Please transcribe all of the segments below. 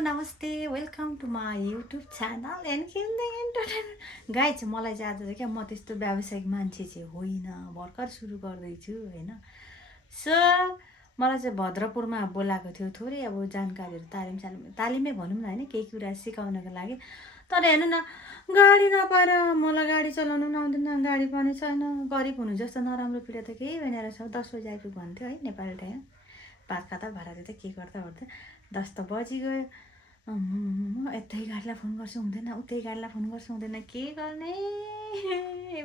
नमस्ते welcome to my YouTube channel and किल्दिङ entertainment guys मलाई चाहिँ आज चाहिँ क्या म त्यस्तो व्यावसायिक मान्छे चाहिँ होइन भर्खर सुरु गर्दैछु होइन सो मलाई चाहिँ भद्रपुरमा बोलाएको थियो थोरै अब जानकारीहरू तालिमै भनौँ न होइन केही कुरा सिकाउनको लागि तर हेर्नु न गाडी नपाएर मलाई गाडी चलाउनु पनि आउँदैन गाडी पनि छैन गरिब हुनु जस्तो नराम्रो पीडा त केही होइन रहेछ 10 बजी आइपुग भन्थ्यो है नेपाली टाइम भात खाता भाडा दिँदा के गर्दा ओर्दा 10 त बजिगयो यतै गाडीलाई फोन गर्छु हुँदैन उतै गाडीलाई फोन गर्छु हुँदैन के गर्ने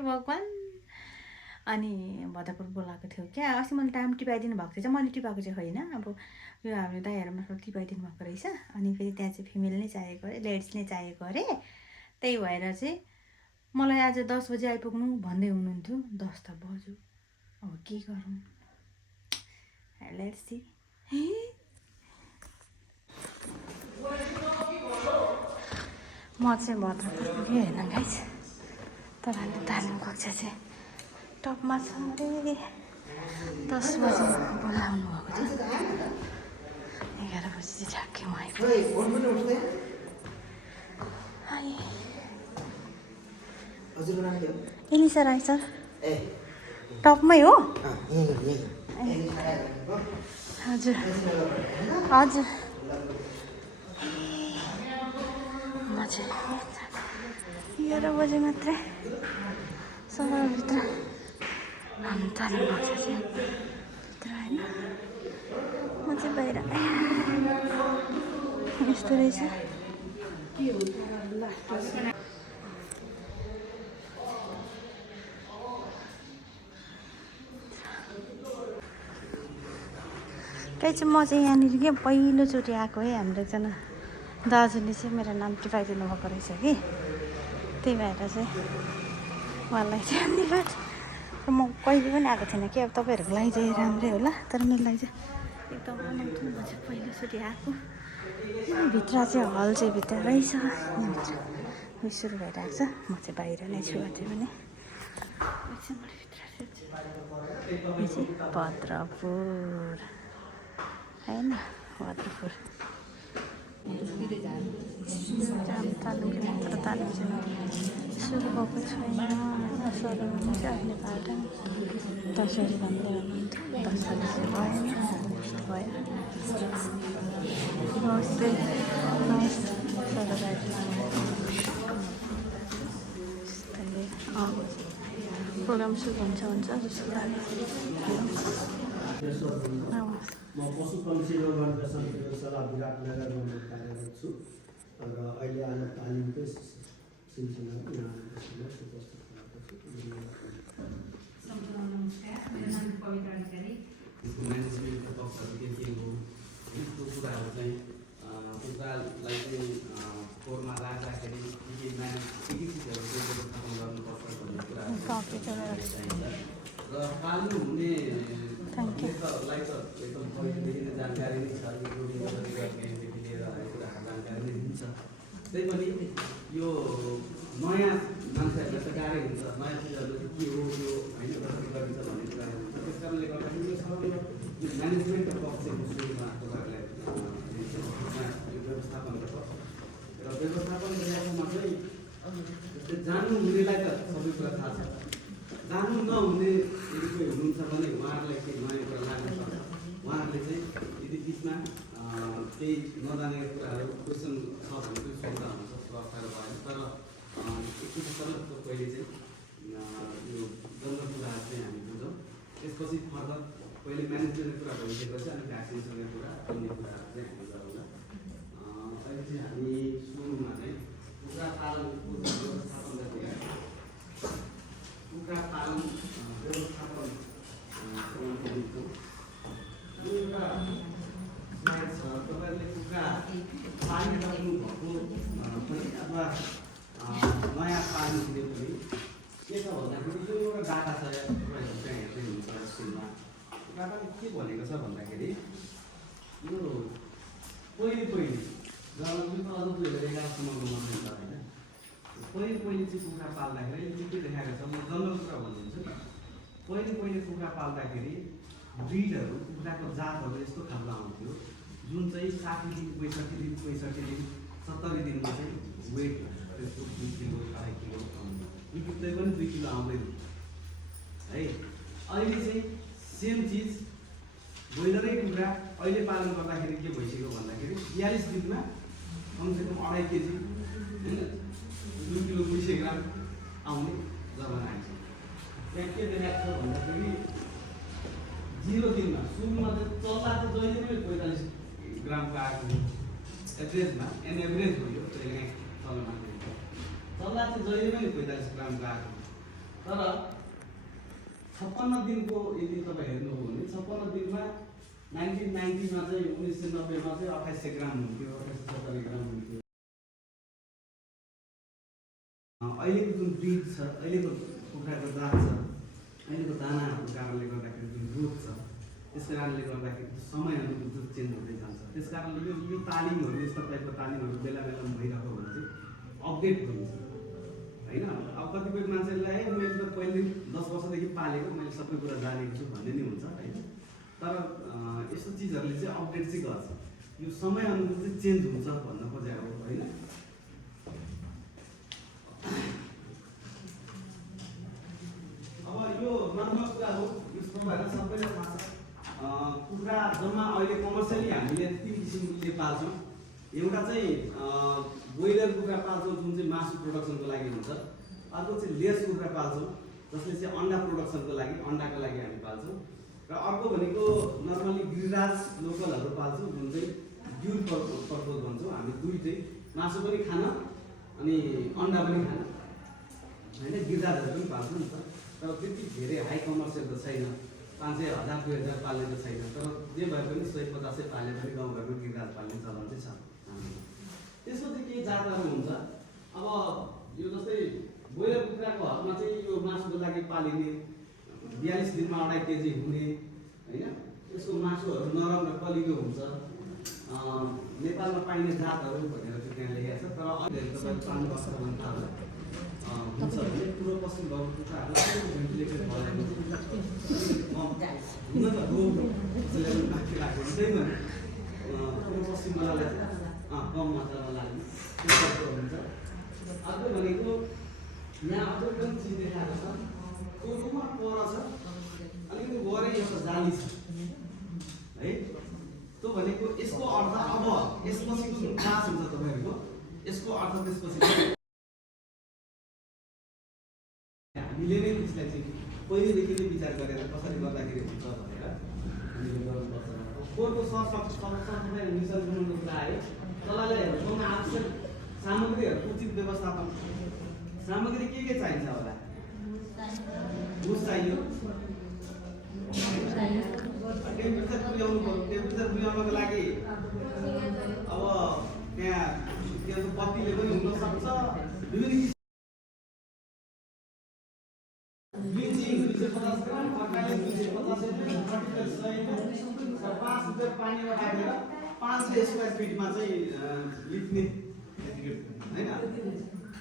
भगवान् अनि भद्रपुर बोलाएको थियो क्या अस्ति मैले टाइम टिपाइदिनु भएको थियो चाहिँ मैले टिपाएको चाहिँ होइन अब यो हाम्रो दाइहरू मार्फत टिपाइदिनु भएको रहेछ अनि फेरि त्यहाँ चाहिँ फिमेल नै चाहिएको अरे लेडिज नै चाहिएको अरे त्यही भएर चाहिँ मलाई आज 10 बजी आइपुग्नु भन्दै हुनुहुन्थ्यो 10 त बज्यो अब के गरौँ लेट्स सी म चाहिँ भद्रपुर पुगेँ होइन गाइस तर अहिले तालिम कक्षा चाहिँ टपमा छ अरे 10 बजी बोलाउनु भएको थियो 11 बजी चाहिँ ठ्याक्कै म आइपुगेँ एलिसा राई सर टपमै हो हजुर हजुर म चाहिँ 11 बजी मात्रै समयभित्र हामी तालिम कक्षा चाहिँ भित्र होइन म चाहिँ बाहिर यस्तो रहेछ के हो चाहिँ म चाहिँ यहाँनिर के पहिलोचोटि आएको है हाम्रो एकजना दाजुले चाहिँ मेरो नाम टिपाइदिनु भएको रहेछ कि त्यही भएर चाहिँ उहाँलाई चाहिँ धन्यवाद र म कहिले पनि आएको थिइनँ कि अब तपाईँहरूको लागि चाहिँ राम्रै होला तर मेरो लागि चाहिँ एकदम अनौठो म चाहिँ पहिलोचोटि आएको भित्र चाहिँ हल चाहिँ भित्र रहेछ यहाँभित्र सुरु भइरहेको छ म चाहिँ बाहिर नै छु अझै पनि यो चाहिँ भद्रपुर होइन भद्रपुर तालिम चाहिँ सुरु भएको छैन सर चाहिँ अहिलेबाट 10 बजी भन्दै हुनुहुन्थ्यो 10 बजी चाहिँ भएन यस्तो भयो नमस्ते प्रोग्राम सुरु हुन्छ जस्तो लाग्यो म पशुपक्षी रोग अन्वेषण सल्लाह विराटनगरमा कार्यरत छु र अहिले आज तालिमकै सिलसिलामा यहाँ उपस्थित भएको छु। मेरो नाम कविता अधिकारी म्यानेजमेन्टको पक्षहरू के हो यस्तो कुराहरू चाहिँ कुखुरालाई चाहिँ खोरमा राख्दाखेरि के चिजहरू व्यवस्थापन गर्नुपर्छ भन्ने कुराहरू चाहिन्छ र पाल्नु हुने लाई त एकदम पहिलेदेखि नै जानकारी नै छ यो रोगीदेखि लिएर हरेक कुराको जानकारी नै हुन्छ त्यही पनि यो नयाँ मान्छेहरूलाई त गाह्रै हुन्छ नयाँ चिजहरू चाहिँ के हो यो होइन कसरी गरिन्छ भन्ने कुराहरू हुन्छ त्यस कारणले गर्दाखेरि यो सबै म्यानेजमेन्टको पक्षको सुरुमा तपाईँहरूलाई यो व्यवस्थापन गर्छ र व्यवस्थापन गरेकोमा चाहिँ जान्नु हुनेलाई त सबै कुरा थाहा छ जान्नु नहुने यदि कोही हुनुहुन्छ भने उहाँहरूलाई केही नयाँ कुरा लाग्न सक्छ उहाँहरूले चाहिँ यदि बिचमा केही नजानेको कुराहरू क्वेसन छ भने पनि सोध्दा हुनसक्छ अप्ठ्यारो भएन तर सर्वप्रथम पहिले चाहिँ यो जनरल कुराहरू चाहिँ हामी बुझौँ त्यसपछि फर्दर पहिले म्यानेजमेन्टको कुरा भइसकेपछि अनि भ्याक्सिनेसनको कुरा अन्य कुराहरू चाहिँ हामी गरौँला अहिले चाहिँ हामी सुरुमा चाहिँ कुखुरा पालनको व्यवस्थापन गर्ने कुखुरा पालन व्यवस्थापन एउटा स्लाइड छ तपाईँहरूले कुखुरा पालिराख्नु भएको पनि अथवा नयाँ पाल्नु हुने पनि के छ भन्दाखेरि यो एउटा डाटा छ तपाईँहरू त्यहाँ हेर्दै हुनुहुन्छ स्कुलमा डाटाले के भनेको छ भन्दाखेरि यो पहिले जब 2011सम्मको मात्रै छ होइन पहिले चाहिँ कुखुरा पाल्दाखेरि यो के देखाएको छ म जनरल कुरा भनिदिन्छु पहिले कुखुरा पाल्दाखेरि ब्रिडहरू कुखुराको जातहरू यस्तो खालको आउँथ्यो जुन चाहिँ 60 दिन 65 दिन 65 दिन 70 दिनमा चाहिँ वेट त्यसको 2 किलो 2.5 किलो विद्युतले पनि 2 किलो आउँदैन है। अहिले चाहिँ सेम चिज ब्रोइलरै कुखुरा अहिले पालन गर्दाखेरि के भइसक्यो भन्दाखेरि 42 दिनमा कमसेकम 2.5 केजी होइन 2 किलो 200 ग्राम आउने जमाना आइसक्यो। त्यहाँ के देखाएको छ भन्दाखेरि 0 दिनमा सुरुमा चाहिँ चल्ला चाहिँ जहिले पनि 45 ग्रामको आएको एभरेजमा एभरेज हो यो कहिले काहीँ तल माथि चल्ला चाहिँ जहिले पनि 45 ग्रामको आएको तर 56 दिनको यदि तपाईँ हेर्नुभयो भने 56 दिनमा 1990 मा चाहिँ 1990 मा चाहिँ 2800 ग्राम हुन्थ्यो 2870 ग्राम हुन्थ्यो। अहिलेको जुन ब्रिड छ अहिलेको कुखुराको जात छ अहिलेको दानाहरूको कारणले गर्दाखेरि जुन ग्रोथ छ त्यसको कारणले गर्दाखेरि समय अनुरूप चेन्ज हुँदै जान्छ। त्यस कारणले यो तालिमहरू यस्तो टाइपको तालिमहरू बेला बेलामा भइरहेको भने चाहिँ अपडेट हुन्छ होइन। अब कतिपय मान्छेलाई मैले त पहिले 10 वर्षदेखि पालेको मैले सबै कुरा जानेको छु भन्ने नि हुन्छ होइन। तर यस्तो चिजहरूले चाहिँ अपडेट चाहिँ गर्छ यो समय अनुरूप चाहिँ चेन्ज हुन्छ भन्न खोजेको हो होइन। अब यो नर्मल कुरा हो यस्तो भएर सबैलाई थाहा छ कुखुरा जम्मा अहिले कमर्सियली हामीले 3 किसिमले पाल्छौँ। एउटा चाहिँ ब्रोइलर कुखुरा पाल्छौँ जुन चाहिँ मासु प्रोडक्सनको लागि हुन्छ। अर्को चाहिँ लेस कुखुरा पाल्छौँ जसले चाहिँ अन्डा प्रोडक्सनको लागि अन्डाको लागि हामी पाल्छौँ। र अर्को भनेको नर्मली गिरिराज लोकलहरू पाल्छौँ जुन चाहिँ ड्युल पर्पज भन्छौँ हामी दुईटै मासु पनि खान अनि अन्डा पनि खान होइन। गिरिराजहरू पनि पाल्छौँ नि त तर त्यति धेरै हाई कमर्सियल त छैन 5,000 2,000 पाल्ने त छैन। तर जे भए पनि 150 पाल्ने पनि गाउँघरमा गिरिराज पाल्ने चलन चाहिँ छ। त्यसको चाहिँ केही जातहरू हुन्छ। अब यो जस्तै ब्रोइलर कुखुराको हकमा चाहिँ यो मासुको लागि पालिने 42 दिनमा 2.5 केजी हुने होइन। यसको मासुहरू नरम र कलिलो हुन्छ। नेपालमा पाइने जातहरू भनेर चाहिँ त्यहाँ लेखेको छ तर अहिले तपाईँ 5 वर्ष हुन्छ भने पुरो पश्चिम भागको कुखुराहरू भेन्टिलेटेड भएर हुन त रोग माथि राखेको त्यही भएर पुरो पश्चिम बङ्गाललाई कम मात्रामा लाग्ने त्यो हुन्छ। अर्को भनेको यहाँ अझै पनि चिज देखाएको छ त्यो रुममा पर छ अलिकति गरे एउटा जाली छ है। त्यो भनेको यसको अर्थ अब यसपछिको जुन क्लास हुन्छ तपाईँहरूको यसको अर्थ त्यसपछि हामीले नै त्यसलाई चाहिँ पहिलेदेखि नै विचार गरेर कसरी गर्दाखेरि हुन्छ भनेर हामीले गर्नुपर्छ। फोहोरको सरसफाइ मिसन बनाउनुको कुरा आयो तललाई हेर्नुमा आवश्यक सामग्रीहरूको उचित व्यवस्थापन सामग्री के चाहिन्छ होला घुस चाहियो टेम्परेचर पुर्याउनको लागि अब त्यहाँ त्यो बत्तीले पनि हुन सक्छ विभिन्न ब्लिचिङ 250 ग्राम फर्काले 250 5 लिटर पानीमा राखेर 500 स्क्वायर फिटमा चाहिँ लिप्ने होइन।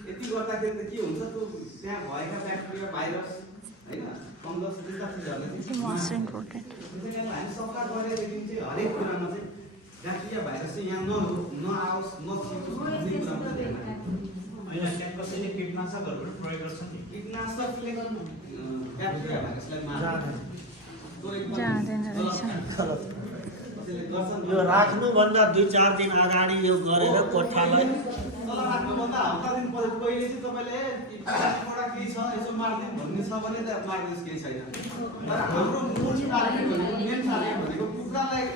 यति गर्दाखेरि त के हुन्छ त्यो त्यहाँ भएका ब्याक्टेरिया भाइरस होइन फङ्गस त्यस्ता चिजहरूले हामी सफा गरेदेखि चाहिँ हरेक कुरामा चाहिँ ब्याक्टेरिया भाइरस चाहिँ यहाँ नआओस् नछिटोस् भन्ने कुरामा ध्यान अहिले कसैले कीटनाशकहरू पनि प्रयोग गर्छ नि कीटनाशकले ब्याक्टेरिया भाइरसलाई यो राख्नुभन्दा 2-4 दिन अगाडि यो गरेर कोठालाई राख्नुभन्दा हप्ता दिन पहिले चाहिँ तपाईँले एउटा केही छ यसो मार्दिउँ भन्ने छ भने त मार्दिनुहोस् केही छैन। तर हाम्रो मूल टार्गेट भनेको मेन टार्गेट भनेको कुखुरालाई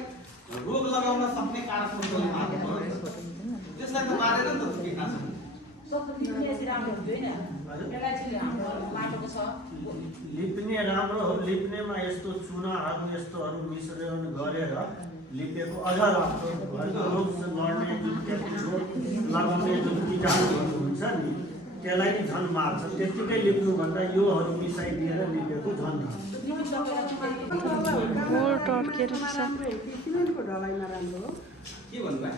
रोग लगाउन सक्ने कारक तत्त्वले मार्नु पर्यो त्यसलाई त मारेर नि त कीटनाशक लिप्ने राम्रो हो। लिप्नेमा यस्तो चुनाहरू यस्तोहरू मिश्रण गरेर लिपेको अझ राम्रो रोग लड्ने जुन लगाउने जुन कीटाणुहरू हुन्छ नि त्यसलाई नि झन् मार्छ। त्यत्तिकै लिप्नुभन्दा योहरू मिसाइदिएर लिपेको झन् के भन्नुभयो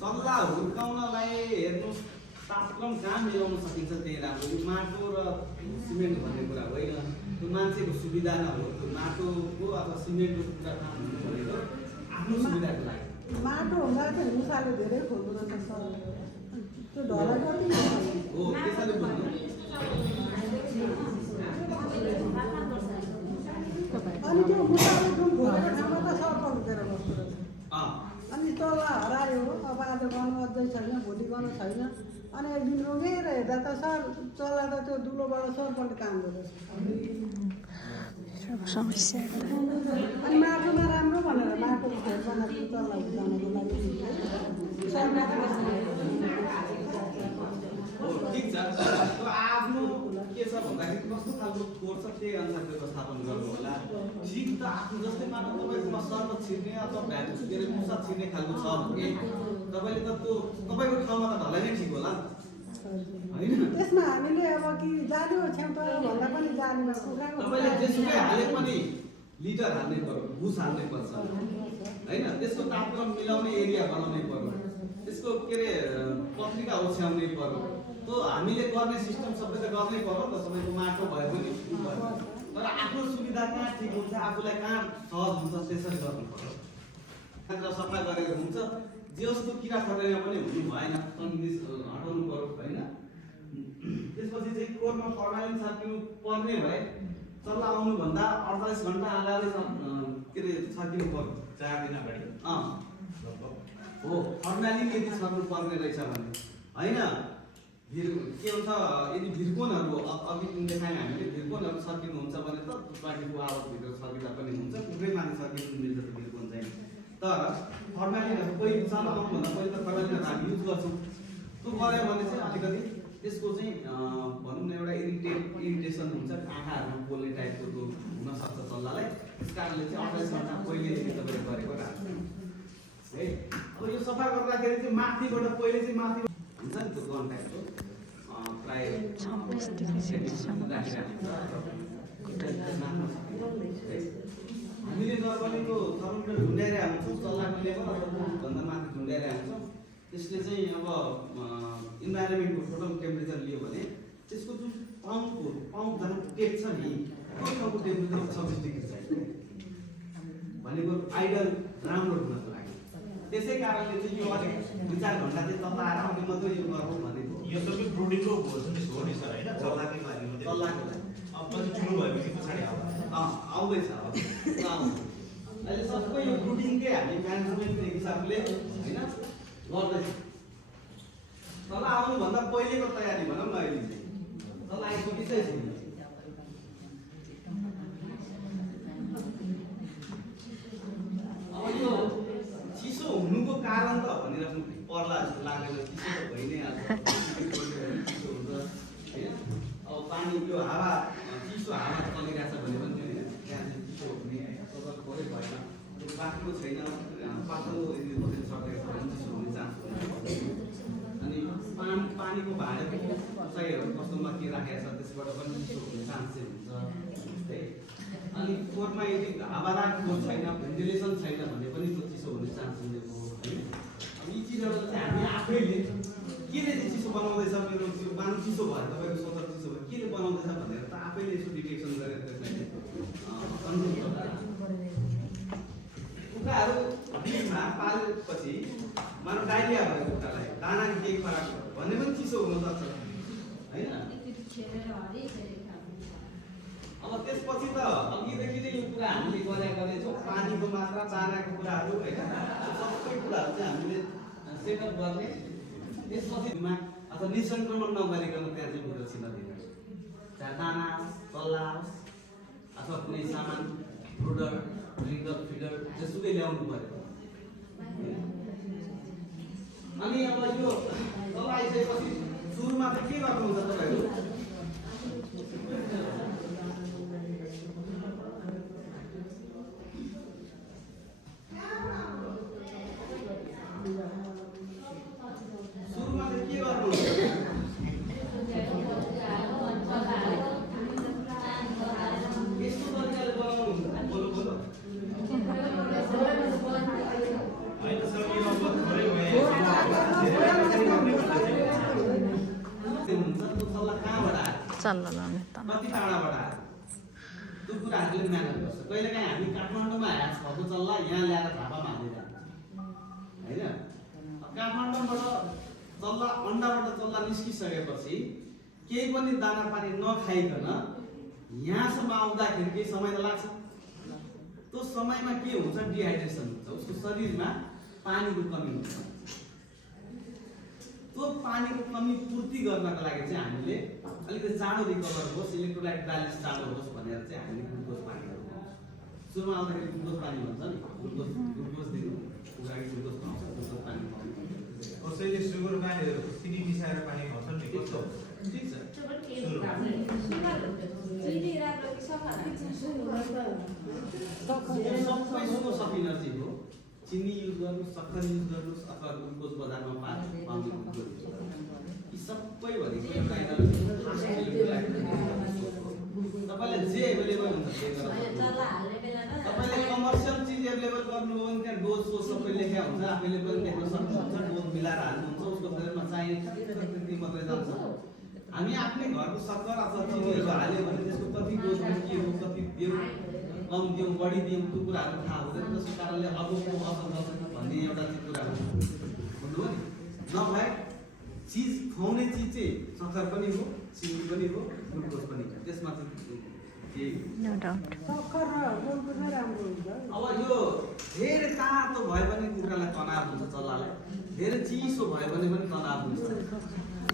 चल्ला हुर्काउनलाई हेर्नुहोस् तापक्रम कहाँ मिलाउन सकिन्छ त्यही राम्रो। यो माटो र सिमेन्ट भन्ने कुरा होइन त्यो मान्छेको सुविधा न हो। त्यो माटोको अथवा सिमेन्टको कुरा भनेको आफ्नो सुविधाको माटो हुँदा चाहिँ मुसाले धेरै खोल्दो रहेछ सर त्यो ढलाई कति हो त्यसैले भन्नु अनि त्यो मुसाले जुन खोलेको ठाउँमा त सर्प हुँदैन बस्दो रहेछ अनि तल हरायो अब आज गर्नु अझै छैन भोलि गर्नु छैन अनि एक दिन रोगेर हेर्दा त सर चल्ला त त्यो दुलोबाट सर्पले कामदो रहेछ समस्या अनि माटोमा राम्रो भनेर माटोको खोर बनाएको चल्ला जानको लागि हो ठिक छ त्यो आफ्नो के छ भन्दाखेरि कस्तो खालको कोर्स छ त्यही अनुसार व्यवस्थापन गर्नु होला ठिक त आफ्नो जस्तै मानव तपाईँकोमा सर्प छिर्ने अथवा भ्यालु के अरे मुसा छिर्ने खालको छ भने तपाईँले त त्यो तपाईँको ठाउँमा त ढलाई नै ठिक होला होइन त्यसमा हामीले अब कि जाली छेउटा भन्दा पनि जालीमा कुखुराको तपाईँले जेसुकै हाले पनि लिटर हाल्नै पर्यो भुस हाल्नै पर्छ होइन त्यसको तापक्रम मिलाउने एरिया बनाउनै पर्यो त्यसको के अरे पत्रिका ओछ्याउनै पर्यो त्यो हामीले गर्ने सिस्टम सबै त गर्नै पर्यो त तपाईँको माटो भए पनि तर आफ्नो सुविधा कहाँ ठिक हुन्छ आफूलाई कहाँ सहज हुन्छ त्यसरी गर्नु पर्यो खाद्य सफा गरेर हुन्छ जे जस्तो किरा फटेर पनि हुनु भएन हटाउनु पर्यो होइन त्यसपछि चाहिँ कोरमा फर्मालिन छर्किनु पर्ने भए चल्ला आउनुभन्दा 48 घन्टा अगाडि के अरे छर्किनु पर्यो 4 दिन अगाडि हो फर्मालिन यदि छर्नु पर्ने रहेछ भने होइन के हुन्छ यदि भिरकोनहरू अघि देखायौँ हामीले भिरकोनहरू छर्किनुहुन्छ भने त पार्टीको आवाजभित्र छर्किँदा पनि हुन्छ कुनै माथि छर्किनु मिल्छ त भिरकोन चाहिँ तर फर्मालिनहरू कोही चल्ला आउनुभन्दा पहिले त फर्मालिनहरू हामी युज गर्छौँ त्यो गऱ्यो भने चाहिँ अलिकति त्यसको चाहिँ भनौँ न एउटा इरिटेसन हुन्छ आँखाहरूमा पोल्ने टाइपको त्यो हुनसक्छ चल्लालाई त्यस कारणले चाहिँ 28 घन्टा पहिले तपाईँले गरेको राम्रो है अब यो सफा गर्दाखेरि चाहिँ माथिबाट पहिले चाहिँ माथि हुन्छ नि त्यो गन टाइपको प्रायः हामीले नर्मली त्यो थर्मोमिटर झुन्ड्याएर हाल्छौँ चल्लाको लेभल अथवा भन्दा माथि झुन्ड्याएर हाल्छौँ त्यसले चाहिँ अब इन्भाइरोमेन्टको टोटल टेम्परेचर लियो भने त्यसको जुन पाउँ जहाँ टेप छ नि त्यो ठाउँको टेम्परेचर 26 डिग्री छ भनेको आइडल राम्रो हुनको लागि त्यसै कारणले चाहिँ यो अलिक 2-4 घन्टा चाहिँ तल आएर आउने मात्रै यो गरौँ भनेको यो सबै प्रोटिनको हो नि सर हैन चल्लाकै लागि मात्रै चल्लाको लागि अब पछि ठुलो भएपछि पछाडि आउँदैछ अहिले सबै यो रुटिनकै हामी म्यानेजमेन्टको हिसाबले होइन गर्दैछ तल आउनुभन्दा पहिलेको तयारी भनौँ न अहिले चाहिँ तल आइपुगिसै छैन अब यो चिसो हुनुको कारण त भनिराख्नु पर्ला जस्तो लाग्दैन चिसो त भइ नै हाल्छ चिसो हुन्छ होइन अब पानी यो हावा चिसो हावा चलिरहेछ भने पनि होइन त्यहाँ चाहिँ चिसो हुने तर थोरै भएन बाक्लो छैन पातलो यदि मात्रै सर्दैन भने चिसो हुने चान्स हुन्छ अनि पानीको भाँडाको उचाइहरू कस्तोमा के राखेको छ त्यसबाट पनि चिसो हुने चान्स चाहिँ हुन्छ है अनि कोरमा यदि हावादार कोर छैन भेन्टिलेसन छैन भने पनि त्यो चिसो हुने चान्स हुनेको हो होइन अब यी चिजहरू चाहिँ हामी आफैले केले चाहिँ चिसो बनाउँदैछ मेरो त्यो बानु चिसो भयो तपाईँको सोच चिसो भयो केले बनाउँदैछ भनेर त आफैले यसो डिटेक्सन गरेर त्यसलाई कन्ट्रोल गर्दा कुखुराहरू बिचमा पालेपछि मानव डाइरिया भयो कुखुरालाई दानाको केही फरक भयो भने पनि चिसो हुनसक्छ होइन अब त्यसपछि त अघिदेखि नै यो कुरा हामीले गरेछौँ पानीको मात्रा दानाको कुराहरू होइन सबै कुराहरू चाहिँ हामीले सेटअप गर्ने त्यसपछिमा अथवा निसङ्क्रमण नगरिकन त्यहाँ चाहिँ भित्र छिर्न दिने चाहे दाना चल्ला अथवा कुनै सामान ब्रुडर ड्रिङ्कर फिडर जेसुकै ल्याउनु पऱ्यो अनि अब यो चल्ला आइसकेपछि सुरुमा त के गर्नुहुन्छ तपाईँहरू सुरुमा चाहिँ के गर्नुहुन्छ यस्तो तरिकाले बनाउनुहुन्छ बोलो बोलो हैन सर यो अब थोरै भयो हुन्छ त्यो चल्ला कहाँबाट आयो चल्ला लाउने त कति टाढाबाट आयो त्यो कुरा हामीले म्यानेज गर्छ कहिलेकाहीँ हामी काठमाडौँमा ह्याच भएको चल्ला यहाँ ल्याएर झापामा हालिदिन्छ होइन काठमाडौँबाट चल्ला अन्डाबाट चल्ला निस्किसकेपछि केही पनि दाना पानी नखाइकन यहाँसम्म आउँदाखेरि केही समय त लाग्छ। त्यो समयमा के हुन्छ, डिहाइड्रेसन हुन्छ, उसको शरीरमा पानीको कमी हुन्छ। त्यो पानीको कमी पूर्ति गर्नको लागि चाहिँ हामीले अलिकति चाँडो रिकभर होस्, इलेक्ट्रोलाइट ब्यालेन्स चाँडो होस् भनेर चाहिँ हामीले ग्लुकोज पानीहरू सुरुमा आउँदाखेरि ग्लुकोज पानी भन्छ नि, ग्लुकोज दिनु उगाडी ग्लुकोज पाउँछ, ग्लुकोज पानी पाउँछ। कसैले सुगर पानीहरू चिनी मिसाएर पानी खाउँछन् नि, कस्तो ठिक छ। सबै सुको सफिनर्जी हो। चिनी युज गर्नुहोस्, सक्खर युज गर्नुहोस् अथवा ग्लुकोज बजारमा पाउने ग्लुकोज युज गर्नुहोस्, यी सबै भनेको एउटा तपाईँले जे एभाइलेबल हुन्छ त्यही गर्नु। तपाईँले कमर्सियल चिज एभाइलेबल गर्नुभयो भने त्यहाँ डोज सोज सबै लेखेको हुन्छ, आफैले पनि देख्न सक्नुहुन्छ, डोज मिलाएर हाल्नुहुन्छ, उसको शरीरमा चाहिने त्यति मात्रै जान्छ। हामी आफ्नै घरको सक्खर अथवा चिनीहरू हाल्यो भने त्यसको कति डोज के हो, कति दिउँ, कम दिउँ, बढी दिउँ, त्यो कुराहरू थाहा हुँदैन। त्यसको कारणले अबको असर गर्छ भन्ने एउटा चाहिँ कुरा भन्नुभयो नि। नभए चिज खुवाउने चिज चाहिँ सक्खर पनि हो, चिनी पनि हो, ग्लुकोज पनि हो, त्यसमा चाहिँ सक्खर र गुड नै राम्रो हुन्छ। अब यो धेरै तातो भयो भने कुखुरालाई तनाव हुन्छ, चल्लालाई धेरै चिसो भयो भने पनि तनाव हुन्छ।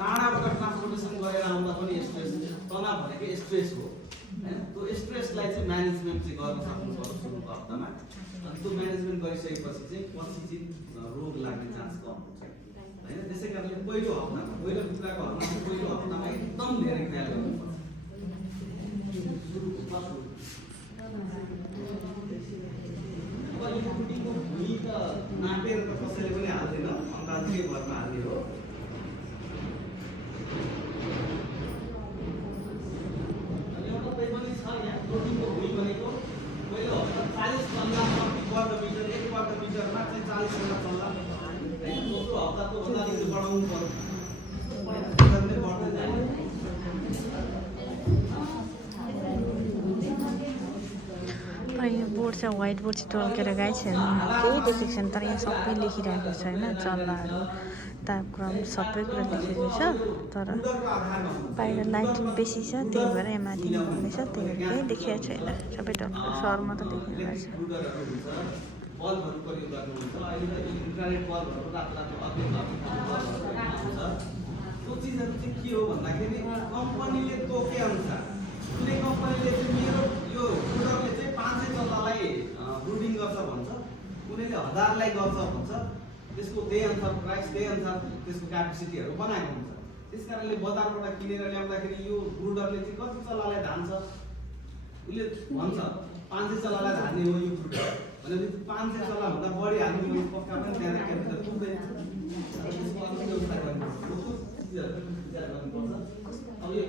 टाढाबाट ट्रान्सपोर्टेसन गरेर आउँदा पनि स्ट्रेस, तनाव भनेको स्ट्रेस हो होइन। त्यो स्ट्रेसलाई चाहिँ म्यानेजमेन्ट चाहिँ गर्न सक्नुपर्छ सुरुको हप्तामा। अनि त्यो म्यानेजमेन्ट गरिसकेपछि चाहिँ पछि चाहिँ रोग लाग्ने चान्स कम हुन्छ होइन। त्यसै कारणले पहिलो हप्तामा, पहिलो कुखुराको हप्तामा, पहिलो हप्तामा एकदम धेरै ख्याल गर्नुपर्छ। अब यो कुटीको भुइँ त नापेर त कसैले पनि हाल्दैन, अन्दाजकै भरमा हाल्ने हो। अनि एउटा त्यही पनि छ यहाँ प्रोटिनको भुइँ भनेको पहिलो हप्ता 40 चल्ला प्रति वर्ग मिटर, 1 वर्ग मिटरमा चाहिँ 40 वटा चल्ला होइन। दोस्रो हप्ता त भन्दा अलिकति बढाउनु पर्यो, बढ्दै जाने। यो बोर्ड चाहिँ व्हाइट बोर्ड चाहिँ टल्केर गाइसहरू केही देखेको छैन, तर यहाँ सबै लेखिरहेको छ होइन। चल्लाहरू तापक्रम सबै कुरा लेखेको छ, तर बाहिर लाइटिङ बेसी छ त्यही भएर यहाँ माथि भन्दैछ, त्यही भएर केही देखेको छैन, सबै टल्केर सहरमा त देखिरहेको छ। बल्बहरू प्रयोग गर्नुहुन्छ, अहिले त इन्फ्रारेड बल्बहरू रातो रातो त्यो चिजहरू चाहिँ के हो भन्दाखेरि कम्पनीले तोके अनुसार कुनै कम्पनीले चाहिँ मेरो यो ब्रुडरले चाहिँ 500 चल्लालाई ब्रुडिङ गर्छ भन्छ, कुनैले 1000लाई गर्छ भन्छ। त्यसको त्यही अनुसार प्राइस, त्यही अनुसार त्यसको क्यापेसिटीहरू बनाएको हुन्छ। त्यस कारणले बजारबाट किनेर ल्याउँदाखेरि यो ब्रुडरले चाहिँ कति चल्लालाई धान्छ, उसले भन्छ 500 चल्लालाई धान्ने हो यो ब्रुडर भनेपछि 500 चल्लाभन्दा बढी हाल्ने हो, पक्का पनि त्यहाँ केमिकल पुग्दैन। त्यसको अर्को व्यवस्था गर्नुपर्छ, अब यो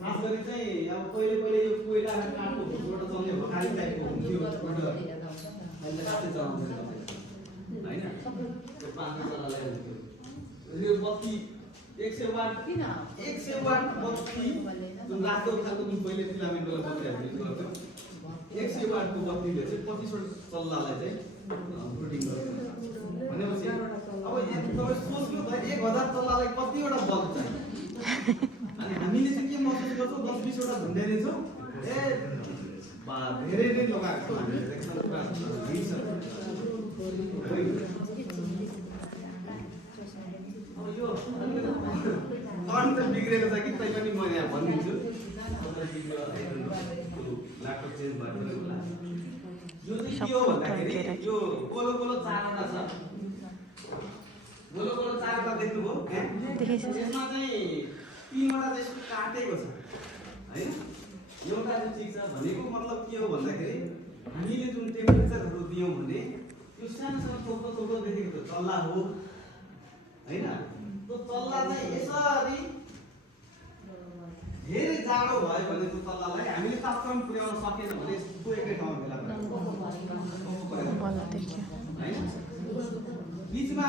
खास गरी चाहिँ अब पहिले यो कोइला र काठको भुसबाट चल्ने भखारी टाइपको हुन्थ्यो ब्रुडर, अहिले काठै चलाउँदैन होइन। त्यो 500 चल्लालाई हुन्थ्यो। यो बत्ती 100 वाट बत्ती जुन रातो खालको जुन पहिले फिलामेन्टवाला बत्तीहरू युज गर्थ्यो, 100 वाटको बत्तीले चाहिँ 25 चल्लालाई चाहिँ ब्रुडिङ गर्छ भनेपछि अब तपाईँ सोच्नु त 1000 चल्लालाई कतिवटा बल्ब चाहियो। अनि हामीले चाहिँ के महसुस गर्छौँ, 10-20 वटा झुन्ड्याइ दिन्छौँ, धेरै नै लगाएको छौँ हामीले, एकदम पुरा भिड छ। अब यो अन त बिग्रेको छ कि तै पनि म यहाँ भनिदिन्छु, ल्यापटप चेन्ज भएको होला। यो चाहिँ के हो भन्दाखेरि यो गोलो गोलो 4वटा छ, गोलो गोलो 4वटा देख्नुभयो यसमा चाहिँ 3वटा चाहिँ यसको काटेको छ होइन। एउटा चाहिँ ठिक छ भनेको मतलब के हो भन्दाखेरि हामीले जुन टेम्परेचरहरू दियौँ भने त्यो सानो सानो थोप्रो थोप्रो देखेको चल्ला हो होइन। त्यो चल्ला चाहिँ यसरी धेरै जाडो भयो भने त्यो चल्लालाई हामीले तापक्रम पुर्याउन सकेन भने यस्तो एकै ठाउँमा भेला होइन। बिचमा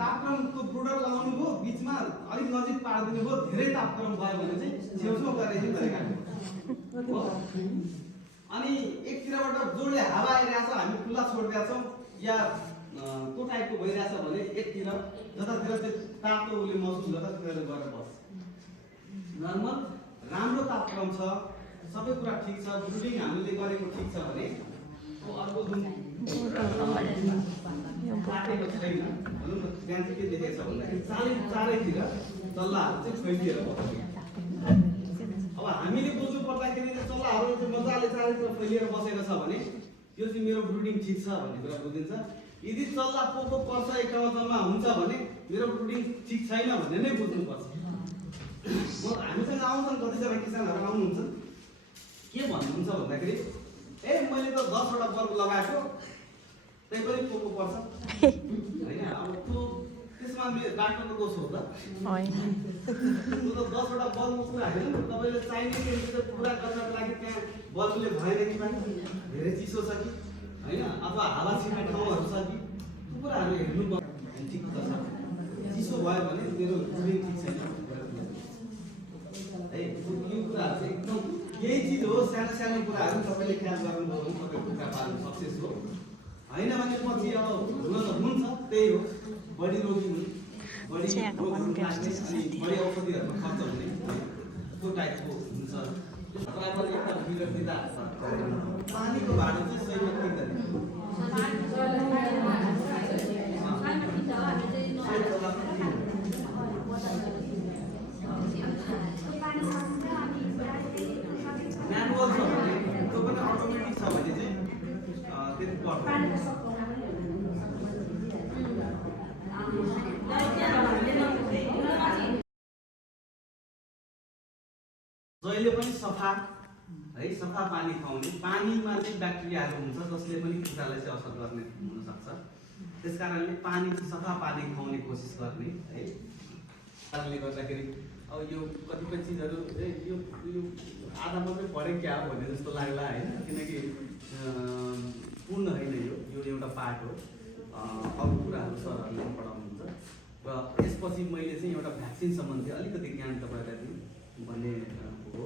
तापक्रमको ब्रुडर लगाउनु भयो, बिचमा अलिक नजिक पारिदिनु भयो, धेरै तापक्रम भयो भने चाहिँ छेउछेउ गरेर काट्नु। अनि एकतिरबाट जोडले हावा आइरहेको छ, हामी खुल्ला छोडिदिएका छौँ या त्यो टाइपको भइरहेछ भने एकतिर जतातिर चाहिँ तातो उसले महसुस गर्दा त्यसले गरेर बस्छ। नर्मल राम्रो तापक्रम छ, सबै कुरा ठिक छ, ब्रुडिङ हामीले गरेको ठिक छ भने अर्को जुन काटेको छैन भनौँ न, त्यहाँ चाहिँ के देखेको छ भन्दाखेरि चारैतिर चल्लाहरू चाहिँ फैलिएर बस्छ। अब हामीले बुझ्नु पर्दाखेरि चाहिँ चल्लाहरू चाहिँ मजाले चारैतिर फैलिएर बसेको छ भने यो चाहिँ मेरो ब्रुडिङ ठिक छ भन्ने कुरा बुझिन्छ। यदि चल्ला पोको पर्छ एक ठाउँमा हुन्छ भने मेरो ब्रुडिङ ठिक छैन भन्ने नै बुझ्नुपर्छ। हामीसँग आउँछन् कतिजना किसानहरू आउनुहुन्छ, के भन्नुहुन्छ भन्दाखेरि मैले त 10 वटा बल्ब लगाएको त्यही पनि पोको पर्छ होइन। अब त्यो त्यसमा डाक्टरको दोष हो त, त्यो त 10 वटा बल्बको कुरा होइन। तपाईँले चाहिने टेम्परेचर पुरा गर्नको लागि त्यहाँ बल्बले भएन कि धेरै चिसो छ कि होइन, अथवा हावा छिर्ने ठाउँहरू छ कि, त्यो कुराहरू हेर्नु पर्छ। ठिक त छ, चिसो भयो भने मेरो ब्रुडिङ ठिक छैन है। यो कुराहरू चाहिँ एकदम यही चिज हो, सानो सानो कुराहरू तपाईँले ख्याल गर्नुभयो भने तपाईँ कुखुरा पाल्नु सक्सेस हो। होइन भने पछि अब हुन त हुन्छ, त्यही हो, बढी रोगी हुने, बढी रोगहरू लाग्ने, अनि बढी औषधिहरूको खर्च हुने, त्यो टाइपको हुन्छ। त्यसलाई पनि एउटा विगतता पानीको भाडो चाहिँ सही व्यक्तिगत म्यानुअल छ भने त्यो पनि अटोमेटिक छ भने चाहिँ त्यति पर्दैन। जहिले पनि सफा है, सफा पानी खुवाउने। पानीमा चाहिँ ब्याक्टेरियाहरू हुन्छ जसले पनि कुखुरालाई चाहिँ असर गर्ने हुनसक्छ। त्यस कारणले पानी चाहिँ सफा पानी खुवाउने कोसिस गर्ने है। कारणले गर्दाखेरि अब यो कतिपय चिजहरू यो आधा मात्रै पढे क्या हो भन्ने जस्तो लाग्ला होइन, किनकि पूर्ण होइन, यो एउटा पार्ट हो। अरू कुराहरू सरहरूले पढाउनुहुन्छ र यसपछि मैले चाहिँ एउटा भ्याक्सिन सम्बन्धी अलिकति ज्ञान तपाईँलाई दिउँ भन्ने हो।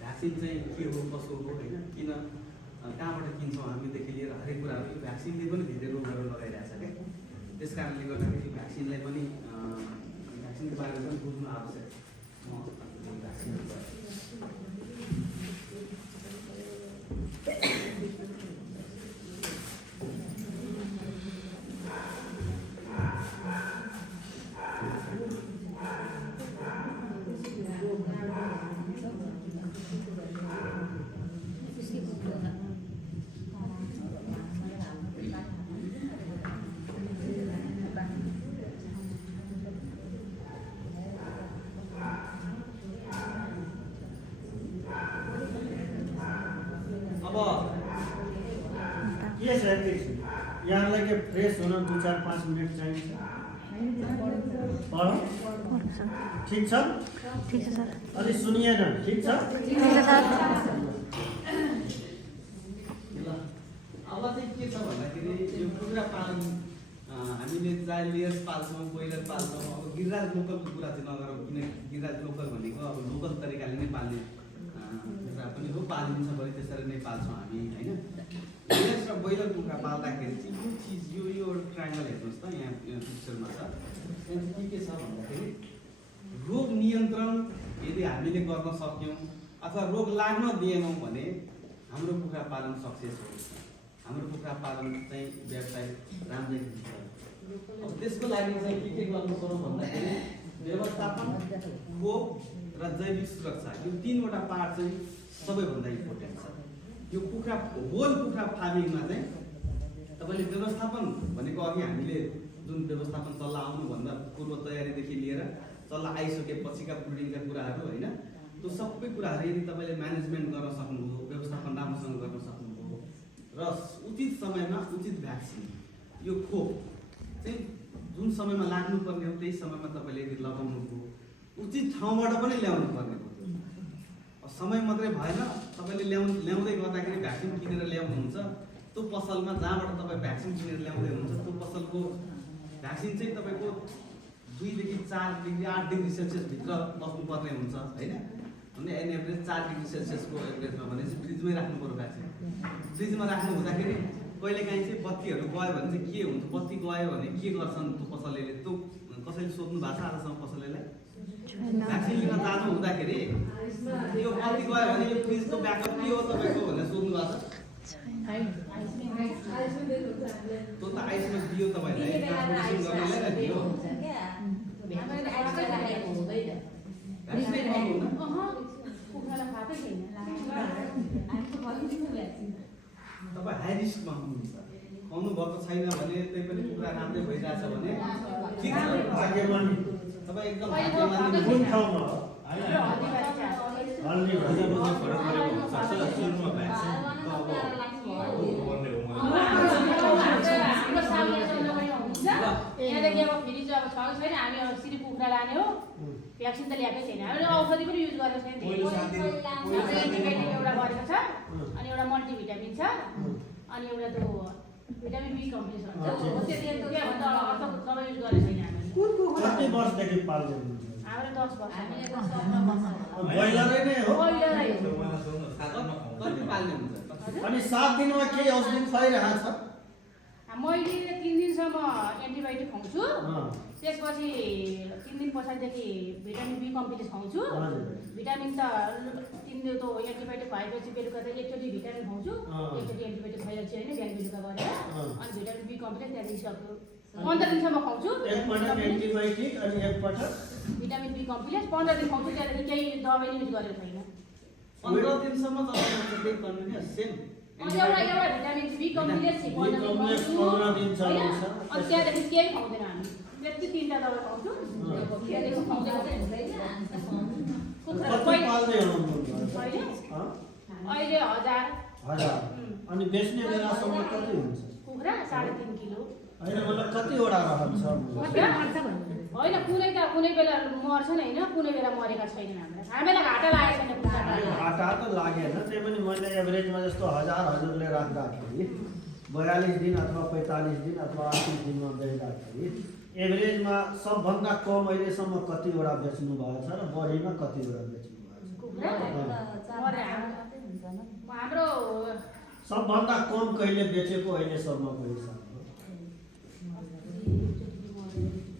भ्याक्सिन चाहिँ के हो, कसो हो होइन, किन कहाँबाट किन्छौँ हामीदेखि लिएर हरेक कुराहरू यो भ्याक्सिनले पनि धेरै रोगहरू लगाइरहेछ क्या। त्यस कारणले गर्दाखेरि भ्याक्सिनलाई पनि भ्याक्सिनको बारेमा पनि बुझ्नु आवश्यक। भ्याक्सिन के छ यहाँलाई के फ्रेस हुन 2-4-5 मिनट चाहिन्छ? ठिक छ, ठिक छ सर। अलि सुनिएन, ठिक छ, ठिक छ सर। अब चाहिँ के छ भन्दाखेरि यो कुखुरा पालन हामीले चाहे लेयर्स पाल्छौँ, ब्रोइलर पाल्छौँ। अब गिरिराज लोकलको कुरा चाहिँ नगरौँ, किन गिरिराज लोकल भनेको अब लोकल तरिकाले नै पाल्ने कुखुरा पनि हो, पालिन्छ भने त्यसरी नै पाल्छौँ हामी होइन। लेयर्स र ब्रोइलर कुखुरा पाल्दाखेरि चाहिँ यो चिज यो ट्रायङ्गल हेर्नुहोस् त, यहाँ पिक्चरमा छ। त्यहाँ के छ भन्दाखेरि रोग नियन्त्रण यदि हामीले गर्न सक्यौँ अथवा रोग लाग्न दिएनौँ भने हाम्रो कुखुरा पालन सक्सेस हो, हाम्रो कुखुरा पालन चाहिँ व्यवसाय राम्रै हुन्छ। अब त्यसको लागि चाहिँ के गर्नु पर्यो भन्दाखेरि व्यवस्थापन, खोप र जैविक सुरक्षा, यो 3वटा पार्ट चाहिँ सबैभन्दा इम्पोर्टेन्ट छ। यो कुखुरा होल कुखुरा फार्मिङमा चाहिँ तपाईँले व्यवस्थापन भनेको अघि हामीले जुन व्यवस्थापन चल्ला आउनुभन्दा पूर्व तयारीदेखि लिएर चल्ला आइसकेपछिका ब्रुडिङका कुराहरू होइन, त्यो सबै कुराहरू यदि तपाईँले म्यानेजमेन्ट गर्न सक्नुभयो, व्यवस्थापन राम्रोसँग गर्न सक्नुभयो र उचित समयमा उचित भ्याक्सिन, यो खोप चाहिँ जुन समयमा लाग्नुपर्ने हो त्यही समयमा तपाईँले यदि लगाउनुभयो, उचित ठाउँबाट पनि ल्याउनु पर्ने हो। समय मात्रै भएन, तपाईँले ल्याउँदै गर्दाखेरि भ्याक्सिन किनेर ल्याउनुहुन्छ, त्यो पसलमा जहाँबाट तपाईँ भ्याक्सिन किनेर ल्याउँदै हुनुहुन्छ त्यो पसलको भ्याक्सिन चाहिँ तपाईँको 2 देखि 4 डिग्री 8 डिग्री सेल्सियस भित्र बस्नुपर्ने हुन्छ होइन। भने एन एभरेज 4 डिग्री सेल्सियसको एभरेजमा भने चाहिँ फ्रिजमै राख्नु पर्यो। भ्याक्सिन फ्रिजमा राख्नु हुँदाखेरि कहिलेकाहीँ चाहिँ बत्तीहरू गयो भने चाहिँ के हुन्छ, बत्ती गयो भने के गर्छन् त्यो पसलेले, त्यो कसैले सोध्नु भएको छ आजसम्म पसलेलाई? भ्याक्सिन लिन जानु हुँदाखेरि यो बत्ती गयो भने यो फ्रिजको ब्याकअप के हो तपाईँको भनेर सोध्नु भएको छ? त्यो त आइसमा दियो तपाईँलाई, ट्रान्सपोर्टेसन गर्नेलाई त दियो। भ्याक्सिनै खुवाउनु हुँदैन। तपाईँ हाई रिस्कमा हुनुहुन्छ, खुवाउनु भएको छैन भने त्यही पनि कुखुरा राम्रै भइरहेछ भने ठिक छ, भाग्यमानी तपाईँ एकदम भाग्यमानी कुन ठाउँमा हो? हल्दी फरक परेको हुनसक्छ। सुरुमा भ्याक्सिन त अब गर्ने हो यहाँदेखि अब फेरि चाहिँ अब छ छैन, हामी अब सिधै कुखुरा लाने हो, भ्याक्सिन त ल्याएकै छैन। हामीले औषधि पनि युज गरेको छैन। एन्टिबायोटिक एउटा गरेको छ, अनि एउटा मल्टिभिटामिन छ, अनि एउटा त्यो भिटामिन बी कम्प्लेक्स भन्छ, त्योभन्दा अर्थ दबाई युज गरेको छैन हामीले। कुन कुखुरा कति वर्षदेखि पाल्दै हुनुहुन्छ? हाम्रो 10 वर्ष ब्रोइलरै नै हो? कति पाल्ने हुन्छ? अनि 7 दिनमा केही औषधि खुवाइरहेको छ? मैले 3 दिनसम्म एन्टिबायोटिक खुवाउँछु, अँ, त्यसपछि 3 दिन पछाडिदेखि भिटामिन बी कम्प्लेक्स खुवाउँछु। हजुर। भिटामिन त 3 दिन त एन्टिबायोटिक खुवाएपछि बेलुका त एकचोटि भिटामिन खुवाउँछु, एकचोटि एन्टिबायोटिक खुवाइरहेको छु होइन, बिहान बेलुका गरेर। अनि भिटामिन बी कम्प्लेक्स त्यहाँदेखि सक्छु 15 दिनसम्म खुवाउँछु। एकपटक एन्टिबायोटिक अनि एकपटक भिटामिन बी कम्प्लेक्स 15 दिन खुवाउँछु, त्यहाँदेखि केही दबाई युज गरेको छैन। 15 दिनसम्म तपाईँको त्यही कन्टिन्युस सेम अनि एउटा भिटामिन बी कम्प्लेक्स 15 दिन खुवाउँछु, 15 दिन होइन? चलाउँछ। अनि त्यहाँदेखि केही खुवाउँदैन हामी, त्यति 3टा दबाई खुवाउँछु, त्यहाँदेखि खुवाउँदैन। कुखुरा कति पाल्दै हुनुहुन्छ? अहिले अँ? अहिले 1000 1000। अनि बेच्ने बेलासम्म कति हुन्छ? कुखुरा 3.5 किलो। होइन मतलब कतिवटा रहन्छ? होइन कुनै बेला मर्छन् होइन, कुनै बेला मरेका छैनन्। हामीलाई घाटा लागेको छैन कुखुरा। घाटा त लागेन, त्यही पनि मैले एभरेजमा जस्तो 1000 हजुरले राख्दाखेरि 42 दिन अथवा 45 दिन अथवा 28 दिनमा बेच्दाखेरि एभरेजमा सबभन्दा कम अहिलेसम्म कतिवटा बेच्नु भएको छ र बढीमा कतिवटा बेच्नु भएको छ? कुखुरा हाम्रो सबभन्दा कम कहिले बेचेको अहिलेसम्मको हिसाबमा?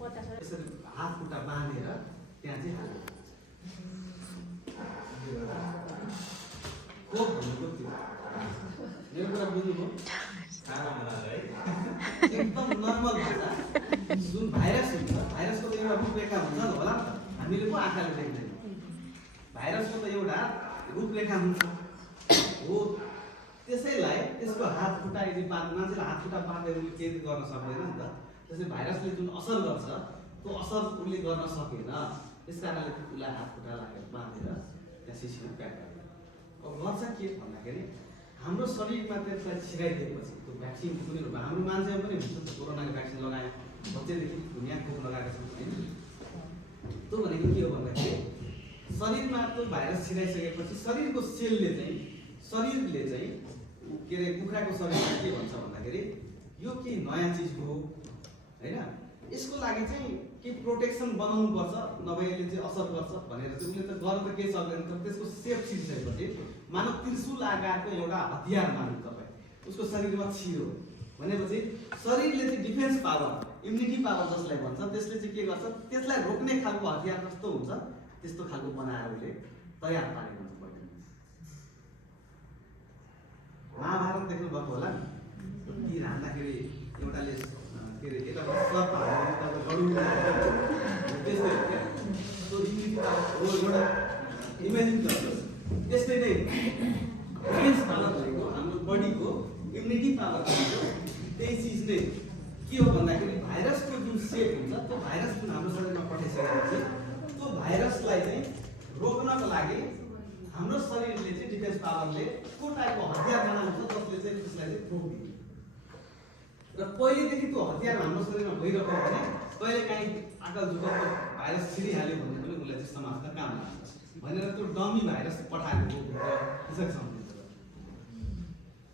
50 यसरी हात खुट्टा बाँधेर त्यहाँ चाहिँ खोप भनेको त्यो मेरो कुरा बुझ्नुभयो? एकदम नर्मल भाषा, जुन भाइरस हुन्छ, भाइरसको त एउटा रूपरेखा हुन्छ होला नि त, हामीले पो आँखाले देख्दैन। भाइरसको त एउटा रूपरेखा हुन्छ हो, त्यसैलाई त्यसको हात खुट्टा यदि मान्छेलाई हात खुट्टा बाँधेर उसले केही गर्न सक्दैन नि त। त्यसै भाइरसले जुन असर गर्छ त्यो असर उसले गर्न सकेन, त्यस कारणले उसलाई हात खुट्टा लागेर बाँधेर त्यहाँ सिसीमा प्याक गरेर अब गर्छ के भन्दाखेरि हाम्रो शरीरमा त्यसलाई छिराइदिएपछि त्यो भ्याक्सिन कुनै रूपमा हाम्रो मान्छेमा पनि हुन्छ नि त, कोरोनाको भ्याक्सिन लगायो, बच्चैदेखि दुनियाँ खोप लगाएको छ होइन। त्यो भनेको के हो भन्दाखेरि शरीरमा त्यो भाइरस छिराइसकेपछि शरीरको सेलले चाहिँ के अरे कुखुराको शरीरमा के भन्छ भन्दाखेरि यो केही नयाँ चिज हो होइन, यसको लागि चाहिँ केही प्रोटेक्सन बनाउनु पर्छ, नभए यसले चाहिँ असर गर्छ भनेर चाहिँ उसले त गर्न त केही सक्दैन। तर त्यसको सेप छिरिसकेपछि मानव त्रिशूल आकारको एउटा हतियार मान्नु तपाईँ उसको शरीरमा छिरो भनेपछि शरीरले चाहिँ डिफेन्स पावर, इम्युनिटी पावर जसलाई भन्छ, त्यसले चाहिँ के गर्छ, त्यसलाई रोक्ने खालको हतियार कस्तो हुन्छ त्यस्तो खालको बनाएर उसले तयार पारेको हुन्छ। पहिला महाभारत देख्नुभएको होला नि, तीर हान्दाखेरि एउटाले के अरे यताबाट सर्प हाल्यो, यताबाट गरुड त्यस्तै हो क्या, त्यो इम्युनिटी पावर हो एउटा इमेजिन गर्नुहोस्। त्यस्तै नै डिफेन्स पावर भनेको हाम्रो बडीको इम्युनिटी पावर भनेको त्यही चिज नै के हो भन्दाखेरि भाइरसको जुन सेप हुन्छ, त्यो भाइरस जुन हाम्रो शरीरमा पठाइसकेपछि त्यो भाइरसलाई चाहिँ रोक्नको लागि हाम्रो शरीरले चाहिँ डिफेन्स पावरले को टाइपको हतियार बनाउँछ जसले चाहिँ त्यसलाई चाहिँ रोकिदिन्छ। र पहिलेदेखि त्यो हतियार हाम्रो शरीरमा भइरहेको हो भने कहिलेकाहीँ आकल झुकलको भाइरस छिरिहाल्यो भने पनि उसलाई चाहिँ समाजका काम लाग्छ भनेर त्यो डमी भाइरस पठाएको कृषक सम्झिन्छ।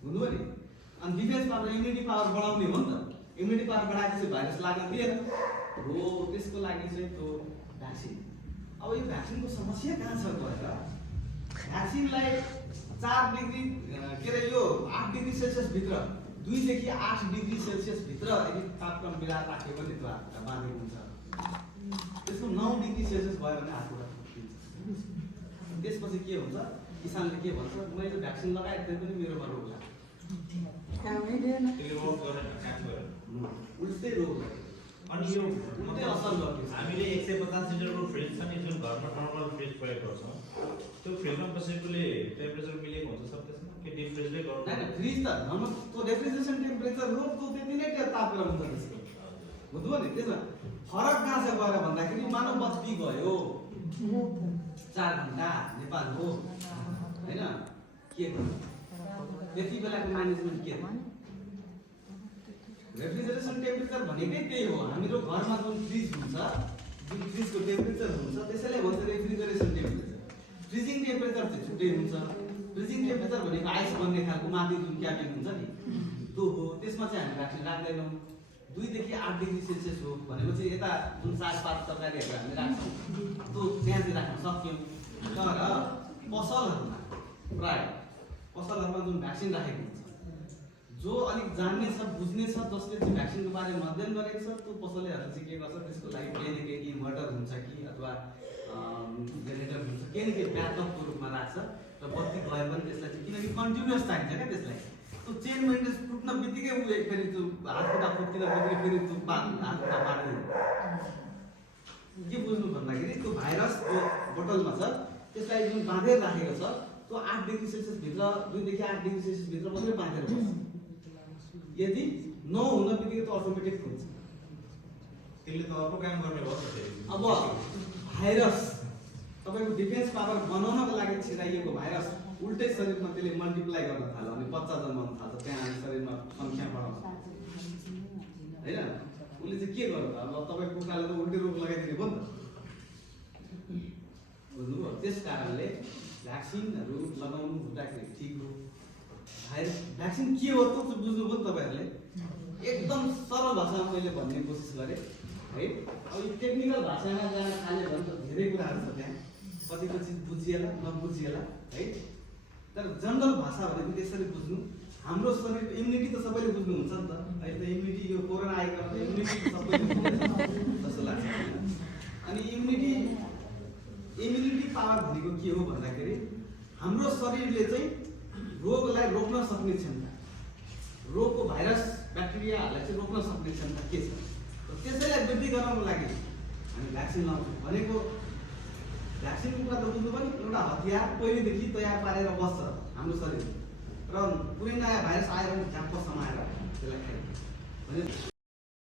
बुझ्नुभयो नि? अनि डिफेन्स पावर इम्युनिटी पावर बढाउने हो नि त, इम्युनिटी पावर बढाएपछि भाइरस लाग्न दिएन हो, त्यसको लागि चाहिँ त्यो भ्याक्सिन। अब यो भ्याक्सिनको समस्या कहाँ छ गएर भ्याक्सिनलाई 4 डिग्री के अरे यो 8 डिग्री सेल्सियस भित्र 2 देखि 8 डिग्री सेल्सियस भित्र यदि तापक्रम मिलाएर राख्यो भने त्यो हातखुट्टा बाँधेको हुन्छ। त्यसको 9 डिग्री सेल्सियस भयो भने हातखुट्टा फुट्टिन्छ। त्यसपछि के हुन्छ, किसानले के भन्छ, मैले भ्याक्सिन लगाएँ त्यही पनि मेरोमा रोग लाग्यो, कामै दिएन। त्यसले वर्क गरेर काम गरेर उल्टै रोग लाग्यो। अनि यो उल्टै असर गर्छ। हामीले 150 लिटरको फ्रिज छ नि, जुन घरमा नर्मल फ्रिज प्रयोग गर्छौँ, त्यो फ्रिजमा कसैकोले टेम्परेचर मिलेको हुन्छ सर त्यसमा कि डिप फ्रिजले गर्नु? होइन, फ्रिज त नर्मल त्यो रेफ्रिजरेसन टेम्परेचर हो, त्यो त्यति नै तापक्रम हुन्छ त्यसको, बुझ्नुभयो नि? त्यसमा फरक कहाँ छ गएर भन्दाखेरि मानव बत्ती गयो 4 घन्टा नेपाल हो होइन, के गर्नु त्यति बेलाको म्यानेजमेन्ट के हो? रेफ्रिजरेसन टेम्परेचर भनेकै त्यही हो। हाम्रो घरमा जुन फ्रिज हुन्छ, जुन फ्रिजको टेम्परेचर हुन्छ त्यसैलाई भन्छ रेफ्रिजरेसन टेम्परेचर। फ्रिजिङ टेम्परेचर चाहिँ छुट्टै हुन्छ। फ्रिजिङ टेम्परेचर भनेको आइस बन्ने खालको माथि जुन क्याबिन हुन्छ नि त्यो हो। त्यसमा चाहिँ हामी भ्याक्सिन राख्दैनौँ। 2 देखि 8 डिग्री सेल्सियस हो भनेपछि यता जुन सागपात तरकारीहरू हामी राख्छौँ त्यो त्यहाँ चाहिँ राख्न सक्यौँ। तर पसलहरूमा प्रायः पसलहरूमा जुन भ्याक्सिन राखेको हुन्छ, जो अलिक जान्ने छ बुझ्ने छ, जसले चाहिँ भ्याक्सिनको बारेमा अध्ययन गरेको छ, त्यो पसलेहरूले चाहिँ के गर्छ, त्यसको लागि केही न केही इन्भर्टर हुन्छ कि अथवा जेनेरेटर हुन्छ, केही न केही ब्याकअपको रूपमा राख्छ र बत्ती गए पनि त्यसलाई चाहिँ, किनकि कन्टिन्युस चाहिन्छ क्या त्यसलाई, त्यो चेन मेन्टेन्स टुट्न बित्तिकै ऊ फेरि त्यो हातखुट्टा फुट्टिँदा बित्तिकै फेरि त्यो हातखुट्टा बाँड्दैन। के बुझ्नु भन्दाखेरि त्यो भाइरस जो बोतलमा छ त्यसलाई जुन बाँधेर राखेको छ त्यो 8 डिग्री सेल्सियस भित्र 2 देखि 8 डिग्री सेल्सियस भित्र मात्रै बाँधेर बस्छ। यदि नहुन बित्तिकै त्यो अटोमेटिक हुन्छ। त्यसले त अर्को काम गर्ने भयो नि। अब भाइरस तपाईँको डिफेन्स पावर बनाउनको लागि छिराइएको भाइरस उल्टै शरीरमा त्यसले मल्टिप्लाई गर्न थाल्यो अनि बच्चा जन्माउन थाल्छ, त्यहाँ हामी शरीरमा सङ्ख्या बढाउँछ होइन। उसले चाहिँ के गर्नु, अब तपाईँ कुखुराले त उल्टै रोग लगाइदिने भयो नि त, बुझ्नुभयो? त्यस कारणले भ्याक्सिनहरू लगाउनु हुँदाखेरि ठिक हो। भ्याक्सिन के हो त बुझ्नुभयो नि तपाईँहरूले? एकदम सरल भाषामा मैले भन्ने कोसिस गरेँ है। अब यो टेक्निकल भाषामा जान थाल्यो भने त धेरै कुराहरू छ त्यहाँ, कतिको चिज बुझिएला नबुझिएला है। तर जनरल भाषा भनेको त्यसरी बुझ्नु। हाम्रो शरीरको इम्युनिटी त सबैले बुझ्नुहुन्छ नि त। अहिले त इम्युनिटी यो कोरोना आएको त इम्युनिटी सबैले बुझ्नुहुन्छ जस्तो लाग्छ। अनि इम्युनिटी पावर भनेको के हो भन्दाखेरि हाम्रो शरीरले चाहिँ रोगलाई रोक्न सक्ने क्षमता, रोगको भाइरस ब्याक्टेरियाहरूलाई चाहिँ रोक्न सक्ने क्षमता के छ, त्यसैलाई वृद्धि गराउनको लागि हामी भ्याक्सिन लाउँछौँ भनेको। भ्याक्सिनको कुरा त बुझ्नु पनि, एउटा हतियार पहिलेदेखि तयार पारेर बस्छ हाम्रो शरीर र कुनै नयाँ भाइरस आयो भने झ्याप्प समाएर त्यसलाई खाइदिन्छ भने